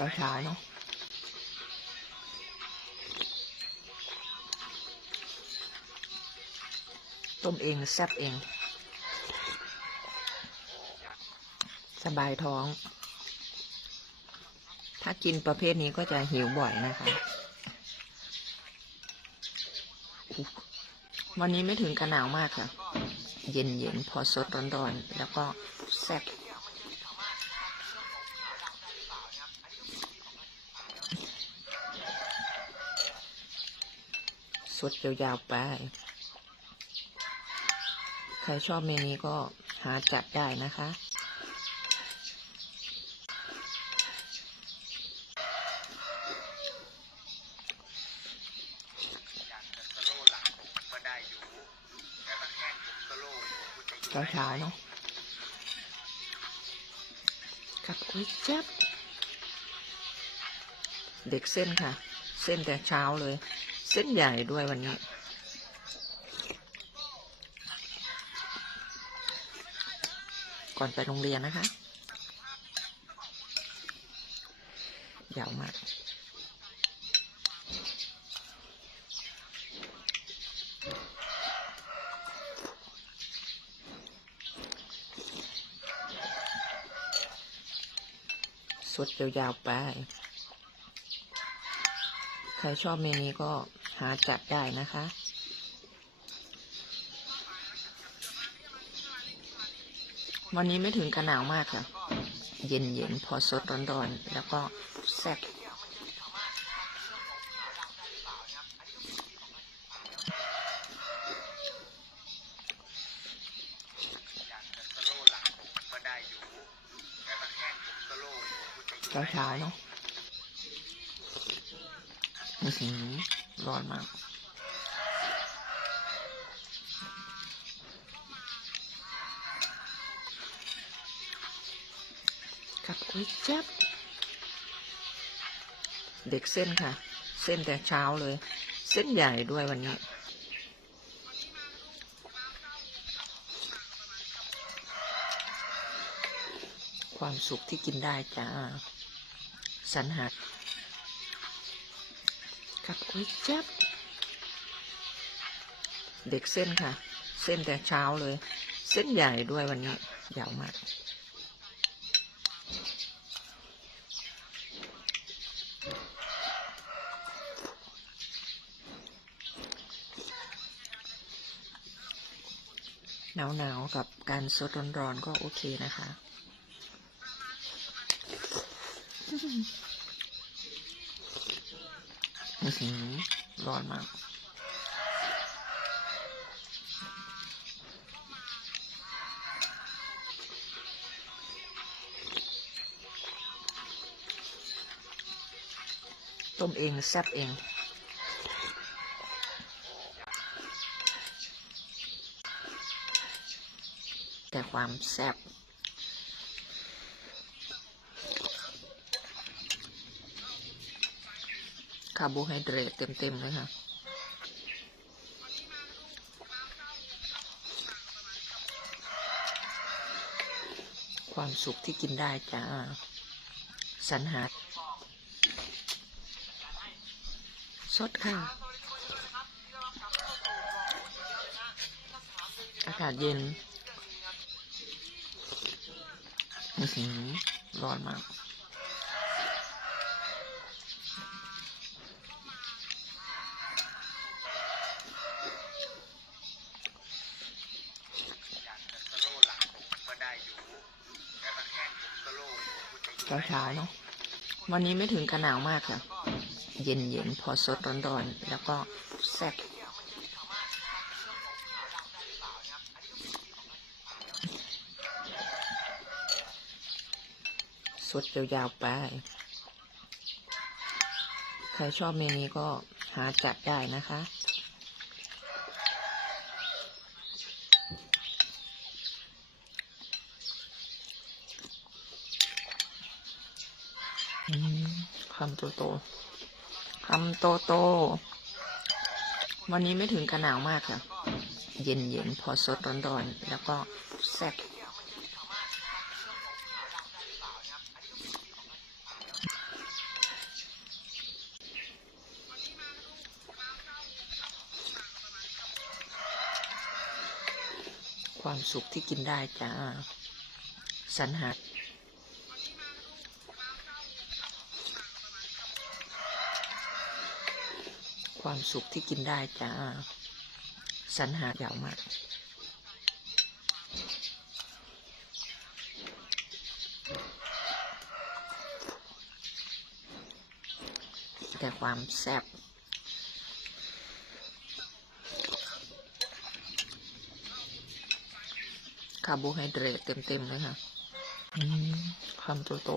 ช้าช้าๆเนาะต้มเองแซ่บเอง สบายท้อง ถ้ากินประเภทนี้ก็จะหิวบ่อยนะคะ วันนี้ไม่ถึงกระหนาวมากค่ะ เย็นๆ พอสดร้อนๆ แล้วก็แซ่บ สดยาวๆไป ใครชอบเมนูก็หาจัดได้นะคะเช้าเช้าๆเนาะกับก๋วยจั๊บเด็กเส้นค่ะ เส้นแต่เช้าเลย เส้นใหญ่ด้วยวันนี้ ก่อนไปโรงเรียนนะคะ ยาวมากสุดยาวๆไป ใครชอบเมนูนี้ก็ หาจัดได้นะคะ วันนี้ไม่ถึงกระหนาวมากค่ะ เย็นๆพอสดร้อนๆ แล้วก็แซ่บเช้าเช้าๆเนาะอือหือ ร้อนมาก กับก๋วยจั๊บเด็กเส้นค่ะ เส้นแต่เช้าเลย เส้นใหญ่ด้วยวันนี้ความสุขที่กินได้จ้าสรรหัส กับก๋วยจั๊บเด็กเส้นค่ะ เส้นแต่เช้าเลย เส้นใหญ่ด้วยวันนี้ยาวมากหนาวๆกับการสดร้อนๆก็โอเคนะคะ อื้อหือร้อนมากต้มเองแซ่บเอง แต่ความแซ่บ คาร์โบไฮเดรตเต็มๆเลยค่ะ ความสุขที่กินได้จ้าสรรหาสดค่ะ อากาศเย็นร้อนมาก เช้าๆเนาะวันนี้ไม่ถึงกระหนาวมากค่ะเย็นเย็นๆ พอสดร้อนๆ แล้วก็แซ่บสดยาวๆไป ใครชอบเมนูก็หาจัดได้นะคะ โตโตทำโตโต วันนี้ไม่ถึงกระหนาวมากค่ะ เย็นเย็นพอสดร้อนๆ แล้วก็แซ่บความสุขที่กินได้จ้าสันหา ความสุขที่กินได้จ้าสรรหายาวมาก แต่ความแซ่บคาร์โบไฮเดรตเต็ม ๆ เลยค่ะคำโตโต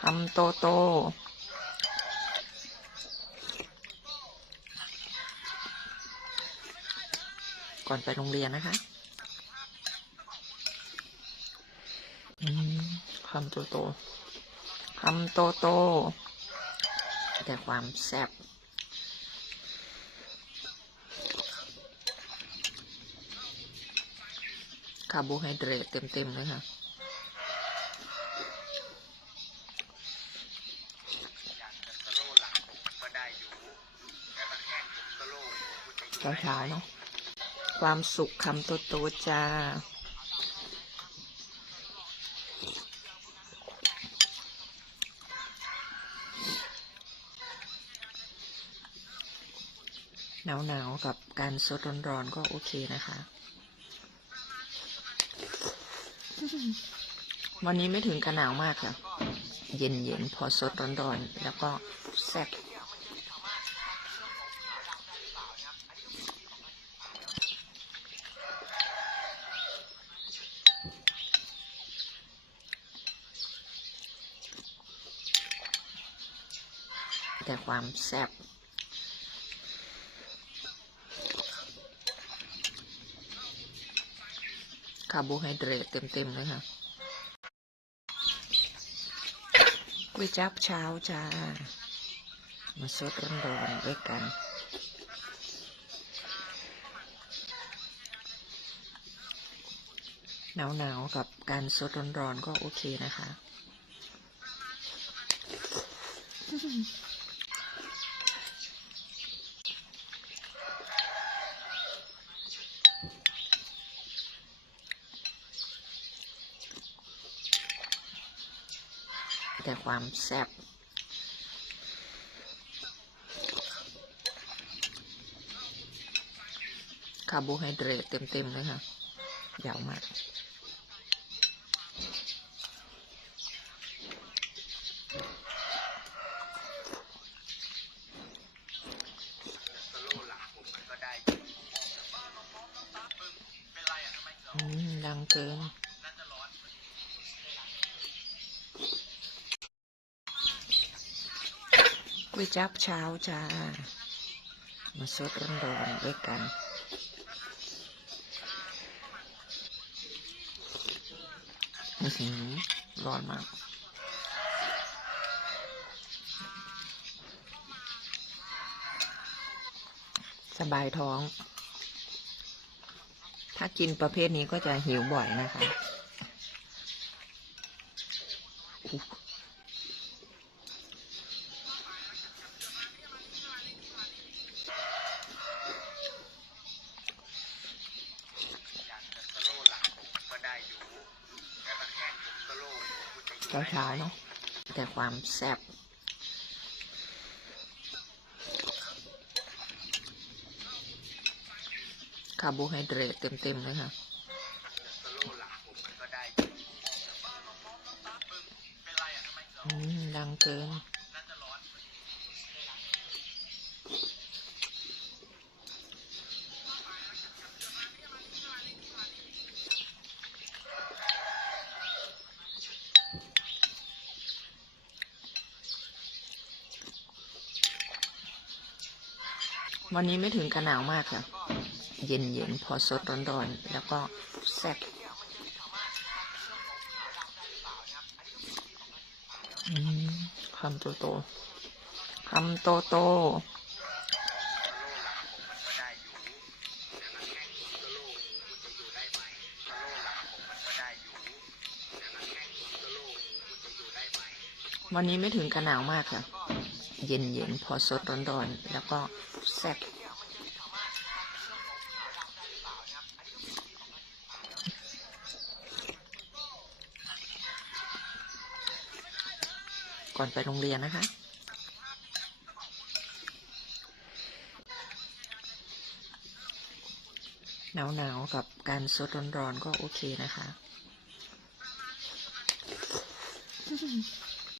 คำโตโต ก่อนไปโรงเรียนนะคะคำโตโตคำโตโต แต่ความแซ่บคาร์โบไฮเดรตเต็ม ๆ เลยค่ะเช้าๆเนาะ ความสุขคำโตโตๆจ้า หนาวๆ กับการสดร้อนๆ ก็โอเคนะคะ วันนี้ไม่ถึงกับหนาวมากค่ะ เย็นๆ พอสดร้อนๆ แล้วก็แซ่บ แต่ความแซ่บคาร์โบไฮเดรตเต็ม ๆ เลยค่ะก๋วยจับเช้าจ้า มาสดร้อนๆด้วยกันหนาวๆกับการสดร้อนๆก็โอเคนะคะ ความแซ่บคาร์โบไฮเดรตเต็ม ๆ เลยค่ะ ยาวมาก ดังเกิน ก๋วยจับเช้าจ้า มาสดร้อนๆด้วยกันอื้อหือร้อนมากสบายท้อง ถ้ากินประเภทนี้ก็จะหิวบ่อยนะคะ เช้าๆเนาะแต่ความแซ่บคาร์โบไฮเดรตเต็ม ๆ เลยค่ะอืมดังเกิน วันนี้ไม่ถึงกับหนาวมากค่ะ เย็นๆพอสดร้อนๆ แล้วก็แซ่บคำโตโตคำโตโตวันนี้ไม่ถึงกับหนาวมากค่ะ เย็นเย็นพอสดร้อนๆแล้วก็แซ่บก่อนไปโรงเรียนนะคะ หนาวๆ กับการสดร้อนๆ ก็โอเคนะคะ